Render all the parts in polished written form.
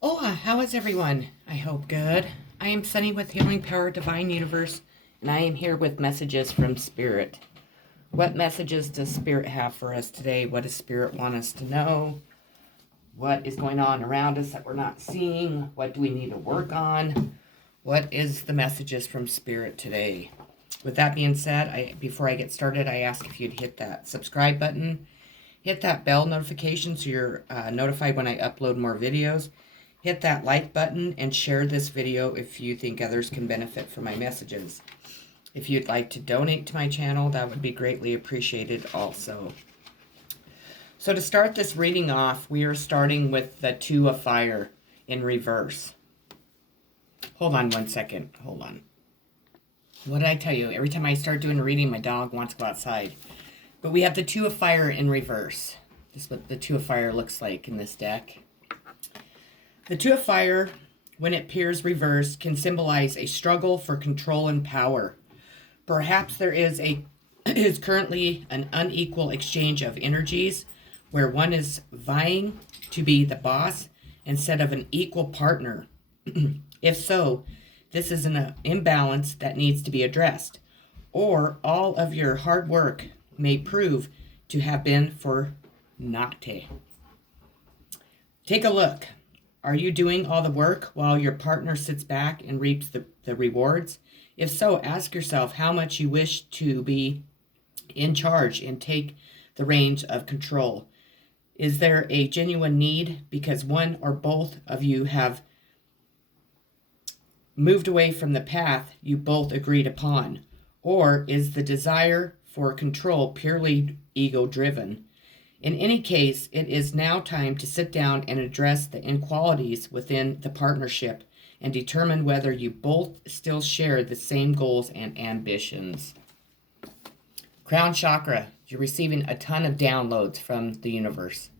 Hola, how is everyone? I hope good. I am Sunny with Healing Power Divine Universe, and I am here with messages from Spirit. What messages does Spirit have for us today? What does Spirit want us to know? What is going on around us that we're not seeing? What do we need to work on? What is the messages from Spirit today? With that being said, before I get started, I ask if you'd hit that subscribe button, hit that bell notification so you're notified when I upload more videos. Hit that like button and share this video if you think others can benefit from my messages. If you'd like to donate to my channel, that would be greatly appreciated also. So to start this reading off, we are starting with the Two of Fire in reverse. Hold on one second. Hold on. What did I tell you? Every time I start doing a reading, my dog wants to go outside. But we have the Two of Fire in reverse. This is what the Two of Fire looks like in this deck. The Two of Fire, when it appears reversed, can symbolize a struggle for control and power. Perhaps there is currently an unequal exchange of energies where one is vying to be the boss instead of an equal partner. If so, this is an imbalance that needs to be addressed, or all of your hard work may prove to have been for naught. Take a look. Are you doing all the work while your partner sits back and reaps the rewards? If so, ask yourself how much you wish to be in charge and take the reins of control. Is there a genuine need because one or both of you have moved away from the path you both agreed upon? Or is the desire for control purely ego-driven? In any case, it is now time to sit down and address the inequalities within the partnership and determine whether you both still share the same goals and ambitions. Crown chakra, you're receiving a ton of downloads from the universe.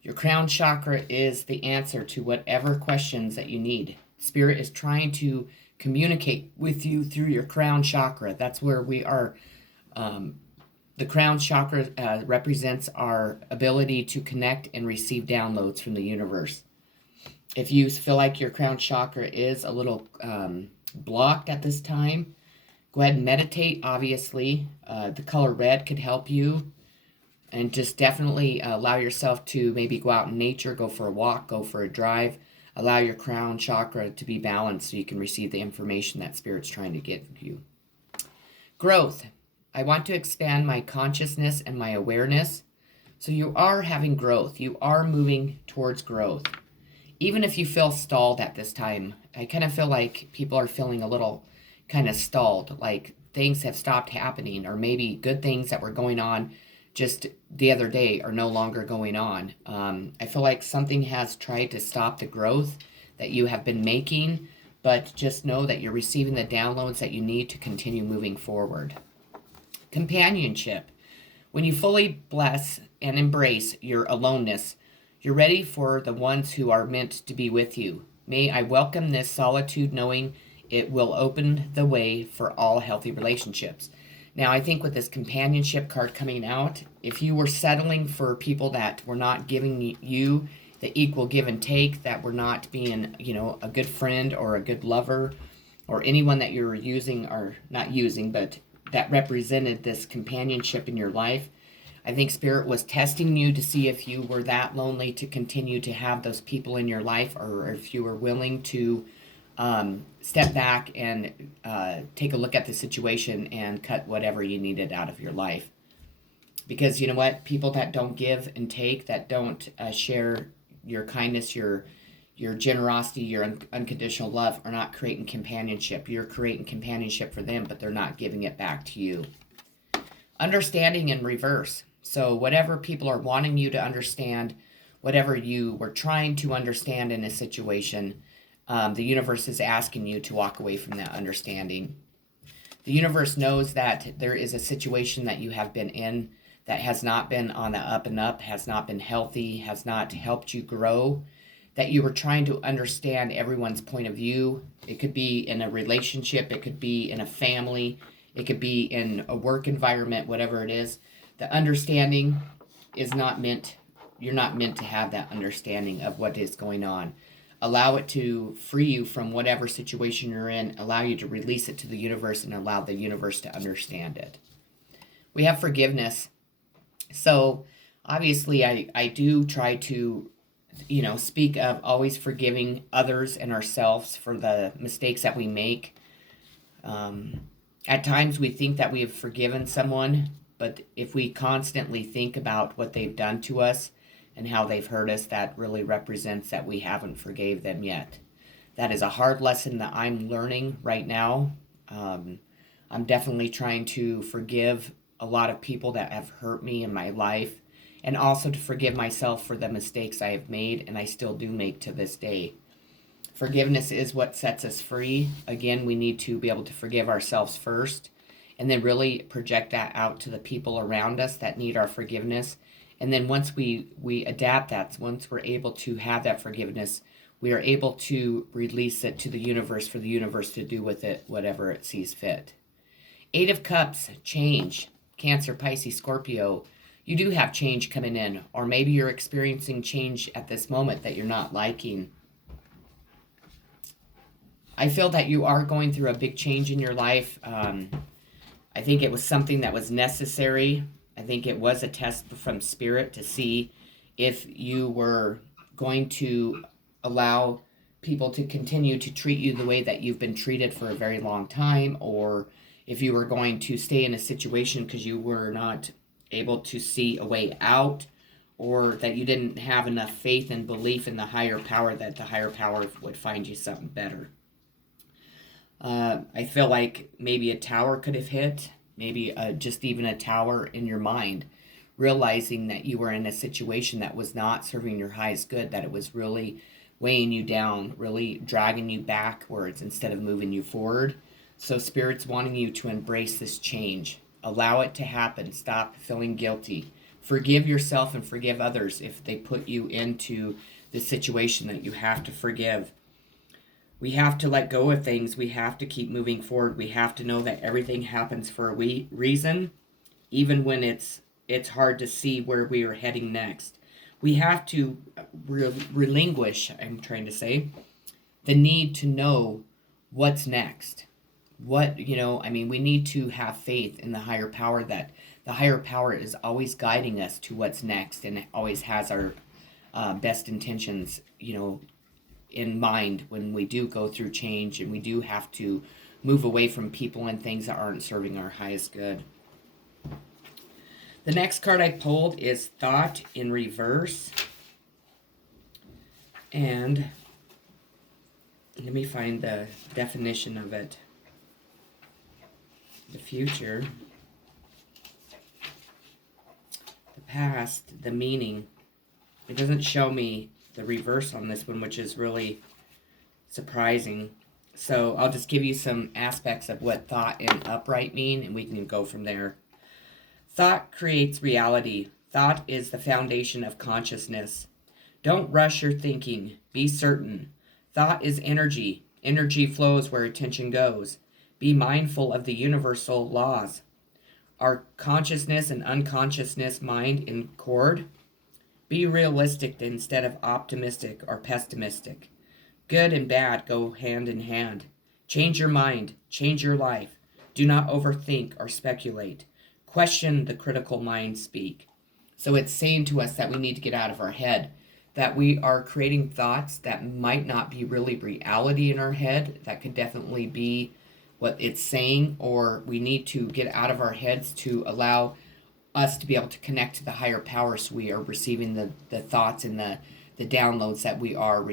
Your crown chakra is the answer to whatever questions that you need. Spirit is trying to communicate with you through your crown chakra. That's where we are. The crown chakra represents our ability to connect and receive downloads from the universe. If you feel like your crown chakra is a little blocked at this time, go ahead and meditate, obviously. The color red could help you. And just definitely allow yourself to maybe go out in nature, go for a walk, go for a drive. Allow your crown chakra to be balanced so you can receive the information that Spirit's trying to give you. Growth. I want to expand my consciousness and my awareness. So you are having growth. You are moving towards growth. Even if you feel stalled at this time, I kind of feel like people are feeling a little kind of stalled, like things have stopped happening, or maybe good things that were going on just the other day are no longer going on. I feel like something has tried to stop the growth that you have been making, but just know that you're receiving the downloads that you need to continue moving forward. Companionship. When you fully bless and embrace your aloneness, you're ready for the ones who are meant to be with you. May I welcome this solitude knowing it will open the way for all healthy relationships. Now, I think with this companionship card coming out, if you were settling for people that were not giving you the equal give and take, that were not being, a good friend or a good lover, or anyone that you're using or not using, but that represented this companionship in your life, I think Spirit was testing you to see if you were that lonely to continue to have those people in your life, or if you were willing to step back and take a look at the situation and cut whatever you needed out of your life. Because you know what? People that don't give and take, that don't share your kindness, your generosity, your unconditional love, are not creating companionship. You're creating companionship for them, but they're not giving it back to you. Understanding in reverse. So whatever people are wanting you to understand, whatever you were trying to understand in a situation, the universe is asking you to walk away from that understanding. The universe knows that there is a situation that you have been in that has not been on the up and up, has not been healthy, has not helped you grow, that you were trying to understand everyone's point of view. It could be in a relationship, it could be in a family, it could be in a work environment, whatever it is. The understanding is not meant, you're not meant to have that understanding of what is going on. Allow it to free you from whatever situation you're in. Allow you to release it to the universe and allow the universe to understand it. We have forgiveness. So obviously I do try to, speak of always forgiving others and ourselves for the mistakes that we make. At times we think that we have forgiven someone, but if we constantly think about what they've done to us and how they've hurt us, that really represents that we haven't forgave them yet. That is a hard lesson that I'm learning right now. I'm definitely trying to forgive a lot of people that have hurt me in my life, and also to forgive myself for the mistakes I have made and I still do make to this day. Forgiveness is what sets us free. Again, we need to be able to forgive ourselves first and then really project that out to the people around us that need our forgiveness. And then once we adapt that, once we're able to have that forgiveness, we are able to release it to the universe for the universe to do with it whatever it sees fit. Eight of Cups, change. Cancer, Pisces, Scorpio. You do have change coming in, or maybe you're experiencing change at this moment that you're not liking. I feel that you are going through a big change in your life. I think it was something that was necessary. I think it was a test from Spirit to see if you were going to allow people to continue to treat you the way that you've been treated for a very long time, or if you were going to stay in a situation because you were not able to see a way out, or that you didn't have enough faith and belief in the higher power that the higher power would find you something better. I feel like maybe a tower could have hit, maybe just even a tower in your mind, realizing that you were in a situation that was not serving your highest good, that it was really weighing you down, really dragging you backwards instead of moving you forward. So Spirit's wanting you to embrace this change. Allow it to happen. Stop feeling guilty. Forgive yourself and forgive others if they put you into the situation that you have to forgive. We have to let go of things. We have to keep moving forward. We have to know that everything happens for a reason, even when it's hard to see where we are heading next. We have to relinquish, I'm trying to say, the need to know what's next. We need to have faith in the higher power, that the higher power is always guiding us to what's next and always has our best intentions, in mind when we do go through change and we do have to move away from people and things that aren't serving our highest good. The next card I pulled is Thought in Reverse. And let me find the definition of it. The future, the past, the meaning. It doesn't show me the reverse on this one, which is really surprising. So I'll just give you some aspects of what thought and upright mean, and we can go from there. Thought creates reality. Thought is the foundation of consciousness. Don't rush your thinking. Be certain. Thought is energy. Energy flows where attention goes. Be mindful of the universal laws. Are consciousness and unconsciousness mind in accord? Be realistic instead of optimistic or pessimistic. Good and bad go hand in hand. Change your mind. Change your life. Do not overthink or speculate. Question the critical mind speak. So it's saying to us that we need to get out of our head, that we are creating thoughts that might not be really reality in our head. That could definitely be what it's saying, or we need to get out of our heads to allow us to be able to connect to the higher power, so we are receiving the thoughts and the downloads that we are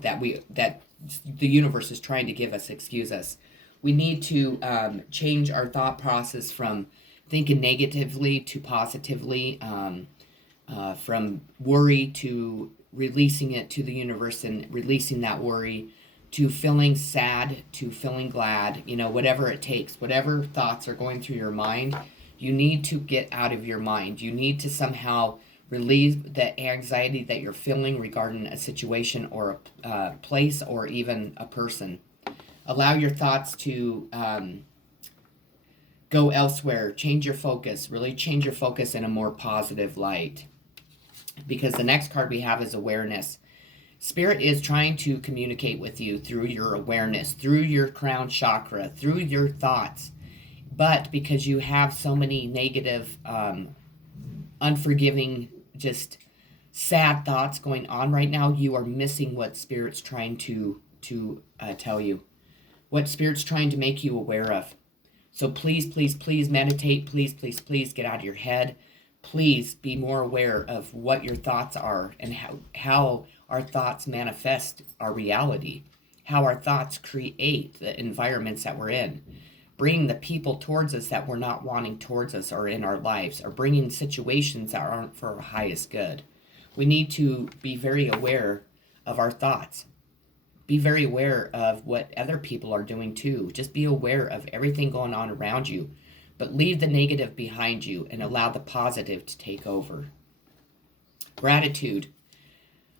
that the universe is trying to give us. Excuse us. We need to change our thought process from thinking negatively to positively, from worry to releasing it to the universe and releasing that worry, to feeling sad to feeling glad, whatever it takes, whatever thoughts are going through your mind, you need to get out of your mind. You need to somehow relieve the anxiety that you're feeling regarding a situation or a place or even a person. Allow your thoughts to go elsewhere. Change your focus. Really change your focus in a more positive light. Because the next card we have is awareness. Spirit is trying to communicate with you through your awareness, through your crown chakra, through your thoughts. But because you have so many negative, unforgiving, just sad thoughts going on right now, you are missing what Spirit's trying to tell you, what Spirit's trying to make you aware of. So please, please, please meditate. Please, please, please get out of your head. Please be more aware of what your thoughts are and how our thoughts manifest our reality, how our thoughts create the environments that we're in, bringing the people towards us that we're not wanting towards us or in our lives, or bringing situations that aren't for our highest good. We need to be very aware of our thoughts. Be very aware of what other people are doing too. Just be aware of everything going on around you, but leave the negative behind you and allow the positive to take over. Gratitude.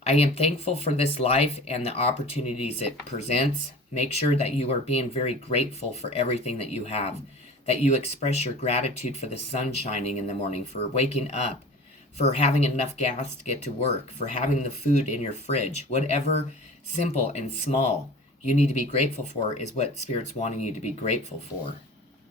I am thankful for this life and the opportunities it presents. Make sure that you are being very grateful for everything that you have, that you express your gratitude for the sun shining in the morning, for waking up, for having enough gas to get to work, for having the food in your fridge. Whatever simple and small you need to be grateful for is what Spirit's wanting you to be grateful for.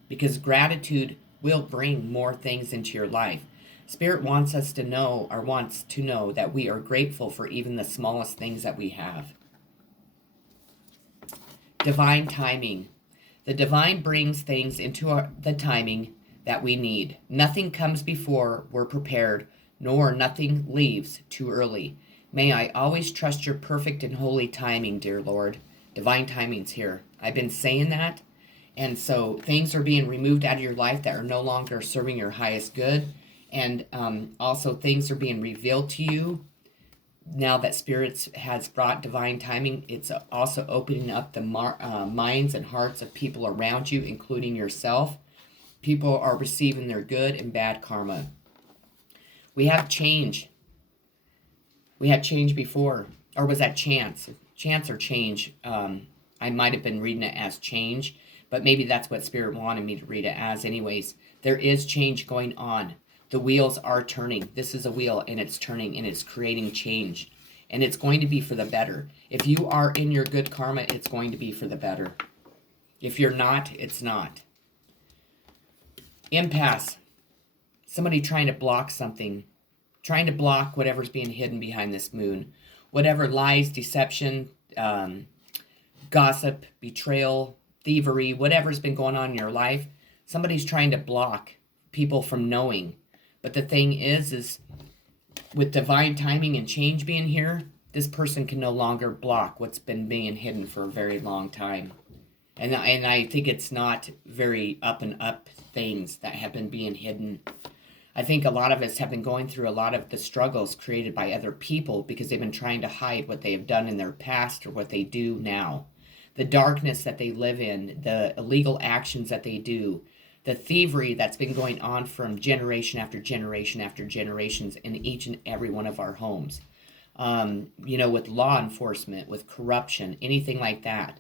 Because gratitude will bring more things into your life. Spirit wants us to know, or wants to know, that we are grateful for even the smallest things that we have. Divine timing. The divine brings things into the timing that we need. Nothing comes before we're prepared, nor nothing leaves too early. May I always trust your perfect and holy timing, dear Lord. Divine timing's here. I've been saying that. And so things are being removed out of your life that are no longer serving your highest good. And also things are being revealed to you. Now that Spirit has brought divine timing, it's also opening up the minds and hearts of people around you, including yourself. People are receiving their good and bad karma. We have change. We had change before. Or was that chance? Chance or change? I might have been reading it as change, but maybe that's what Spirit wanted me to read it as anyways. There is change going on. The wheels are turning. This is a wheel, and it's turning, and it's creating change. And it's going to be for the better. If you are in your good karma, it's going to be for the better. If you're not, it's not. Impasse. Somebody trying to block something. Trying to block whatever's being hidden behind this moon. Whatever lies, deception, gossip, betrayal, thievery, whatever's been going on in your life, somebody's trying to block people from knowing. But the thing is with divine timing and change being here, this person can no longer block what's been being hidden for a very long time. And I think it's not very up and up things that have been being hidden. I think a lot of us have been going through a lot of the struggles created by other people because they've been trying to hide what they have done in their past or what they do now. The darkness that they live in, the illegal actions that they do, the thievery that's been going on from generation after generation after generations in each and every one of our homes. With law enforcement, with corruption, anything like that.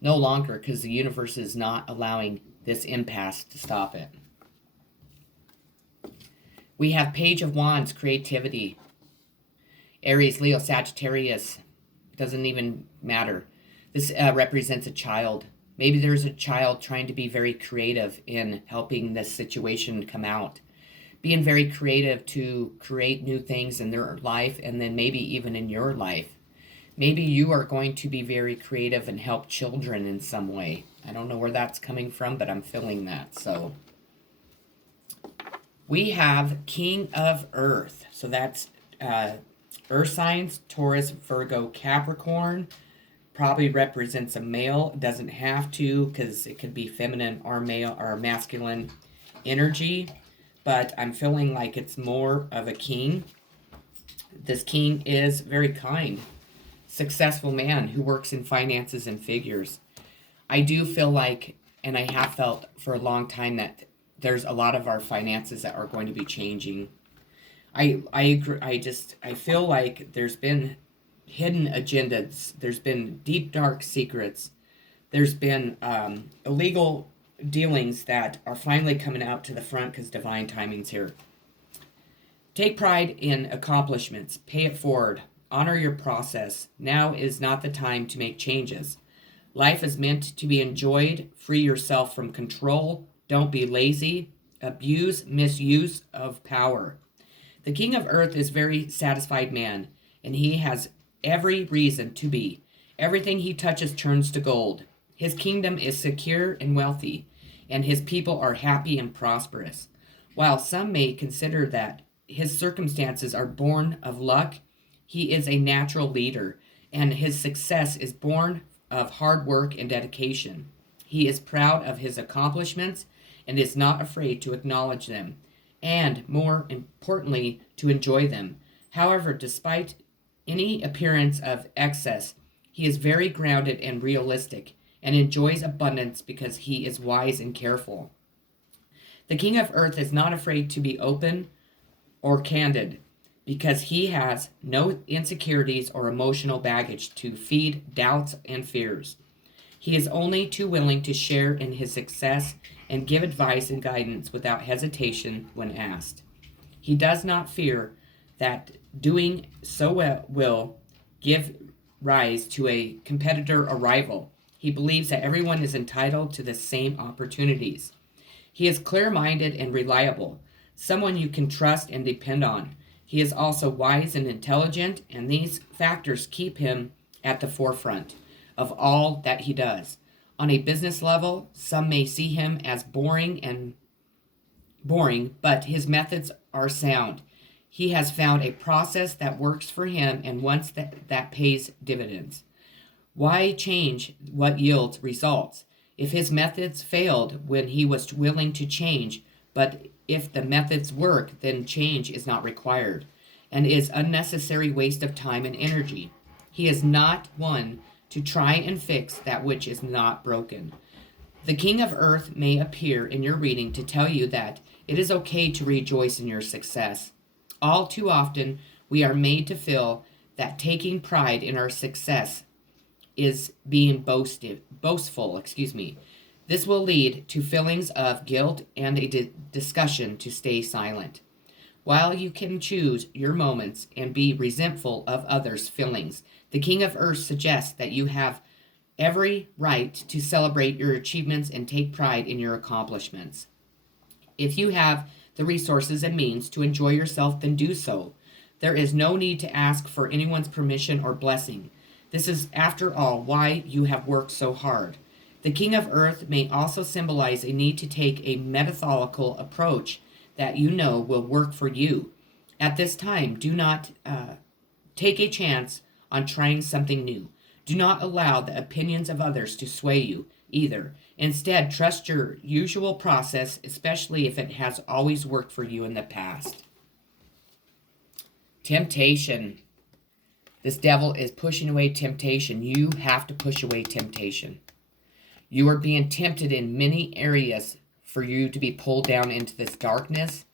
No longer, because the universe is not allowing this impasse to stop it. We have Page of Wands, creativity. Aries, Leo, Sagittarius. Doesn't even matter. This represents a child. Maybe there's a child trying to be very creative in helping this situation come out. Being very creative to create new things in their life and then maybe even in your life. Maybe you are going to be very creative and help children in some way. I don't know where that's coming from, but I'm feeling that. So we have King of Earth. So that's Earth signs, Taurus, Virgo, Capricorn. Probably represents a male. It doesn't have to, because it could be feminine or male or masculine energy. But I'm feeling like it's more of a king. This king is very kind, successful man who works in finances and figures. I do feel like, and I have felt for a long time, that there's a lot of our finances that are going to be changing. I agree. I feel like there's been hidden agendas. There's been deep, dark secrets. There's been illegal dealings that are finally coming out to the front because divine timing's here. Take pride in accomplishments. Pay it forward. Honor your process. Now is not the time to make changes. Life is meant to be enjoyed. Free yourself from control. Don't be lazy. Abuse, misuse of power. The king of earth is very satisfied man, and he has every reason to be. Everything he touches turns to gold. His kingdom is secure and wealthy, and his people are happy and prosperous. While some may consider that his circumstances are born of luck, he is a natural leader, and his success is born of hard work and dedication. He is proud of his accomplishments and is not afraid to acknowledge them, and more importantly, to enjoy them. However, despite any appearance of excess, he is very grounded and realistic and enjoys abundance because he is wise and careful. The king of earth is not afraid to be open or candid because he has no insecurities or emotional baggage to feed doubts and fears. He is only too willing to share in his success and give advice and guidance without hesitation when asked. He does not fear that doing so will give rise to a competitor or rival. He believes that everyone is entitled to the same opportunities. He is clear-minded and reliable, someone you can trust and depend on. He is also wise and intelligent, and these factors keep him at the forefront of all that he does. On a business level, some may see him as boring, but his methods are sound. He has found a process that works for him and once that pays dividends. Why change what yields results? If his methods failed when he was willing to change, but if the methods work, then change is not required and is unnecessary waste of time and energy. He is not one to try and fix that which is not broken. The king of earth may appear in your reading to tell you that it is okay to rejoice in your success. All too often, we are made to feel that taking pride in our success is being boastful. This will lead to feelings of guilt and a discussion to stay silent. While you can choose your moments and be resentful of others' feelings, the King of Earth suggests that you have every right to celebrate your achievements and take pride in your accomplishments. If you have the resources and means to enjoy yourself, then do so. There is no need to ask for anyone's permission or blessing. This is, after all, why you have worked so hard. The King of Earth may also symbolize a need to take a methodical approach that you know will work for you. At this time, do not take a chance on trying something new. Do not allow the opinions of others to sway you either. Instead, trust your usual process, especially if it has always worked for you in the past. Temptation. This devil is pushing away temptation. You have to push away temptation. You are being tempted in many areas for you to be pulled down into this darkness.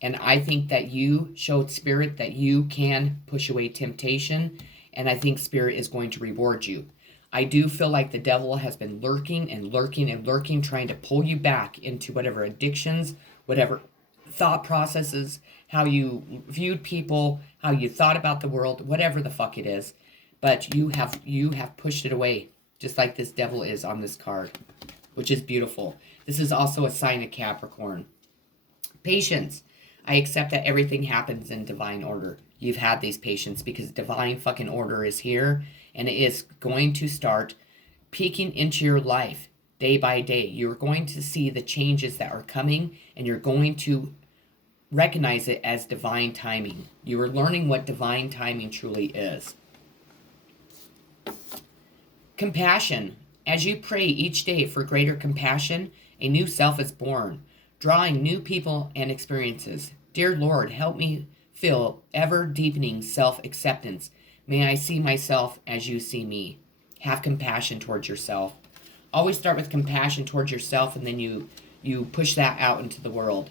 And I think that you showed Spirit that you can push away temptation. And I think Spirit is going to reward you. I do feel like the devil has been lurking and lurking and lurking, trying to pull you back into whatever addictions, whatever thought processes, how you viewed people, how you thought about the world, whatever the fuck it is. But you have pushed it away, just like this devil is on this card, which is beautiful. This is also a sign of Capricorn. Patience. I accept that everything happens in divine order. You've had these patience because divine fucking order is here, and it is going to start peeking into your life day by day. You're going to see the changes that are coming, and you're going to recognize it as divine timing. You are learning what divine timing truly is. Compassion. As you pray each day for greater compassion, a new self is born, drawing new people and experiences. Dear Lord, help me feel ever-deepening self-acceptance. May I see myself as you see me. Have compassion towards yourself. Always start with compassion towards yourself, and then you push that out into the world.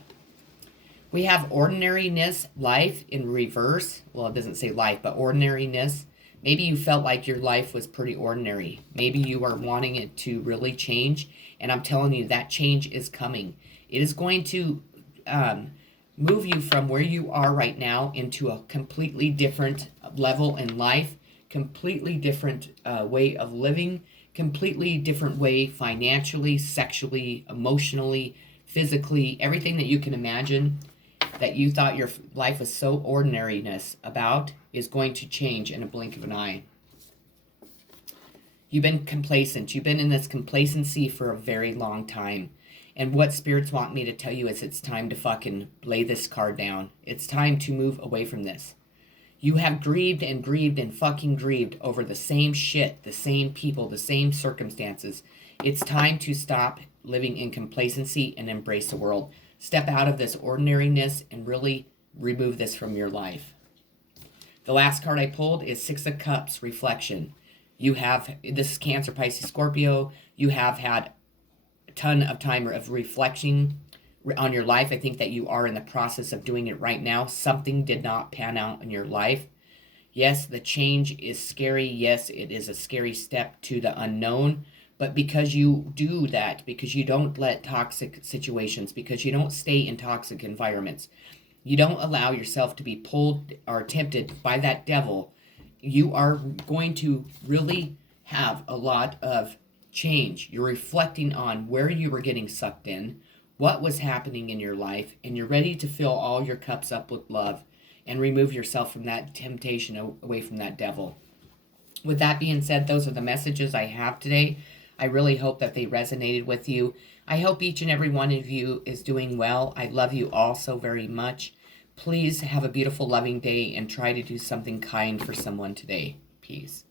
We have ordinariness, life in reverse. Well, it doesn't say life, but ordinariness. Maybe you felt like your life was pretty ordinary. Maybe you are wanting it to really change, and I'm telling you that change is coming. It is going to move you from where you are right now into a completely different level in life, completely different way of living, completely different way financially, sexually, emotionally, physically, everything that you can imagine that you thought your life was so ordinariness about is going to change in a blink of an eye. You've been complacent. You've been in this complacency for a very long time. And what spirits want me to tell you is it's time to fucking lay this card down. It's time to move away from this. You have grieved and grieved and fucking grieved over the same shit, the same people, the same circumstances. It's time to stop living in complacency and embrace the world. Step out of this ordinariness and really remove this from your life. The last card I pulled is Six of Cups, Reflection. You have, this is Cancer, Pisces, Scorpio. You have had a ton of time of reflection on your life. I think that you are in the process of doing it right now. Something did not pan out in your life. Yes, the change is scary. Yes, it is a scary step to the unknown. But because you do that, because you don't let toxic situations, because you don't stay in toxic environments, you don't allow yourself to be pulled or tempted by that devil, you are going to really have a lot of change. You're reflecting on where you were getting sucked in, what was happening in your life, and you're ready to fill all your cups up with love and remove yourself from that temptation away from that devil. With that being said, those are the messages I have today. I really hope that they resonated with you. I hope each and every one of you is doing well. I love you all so very much. Please have a beautiful, loving day and try to do something kind for someone today. Peace.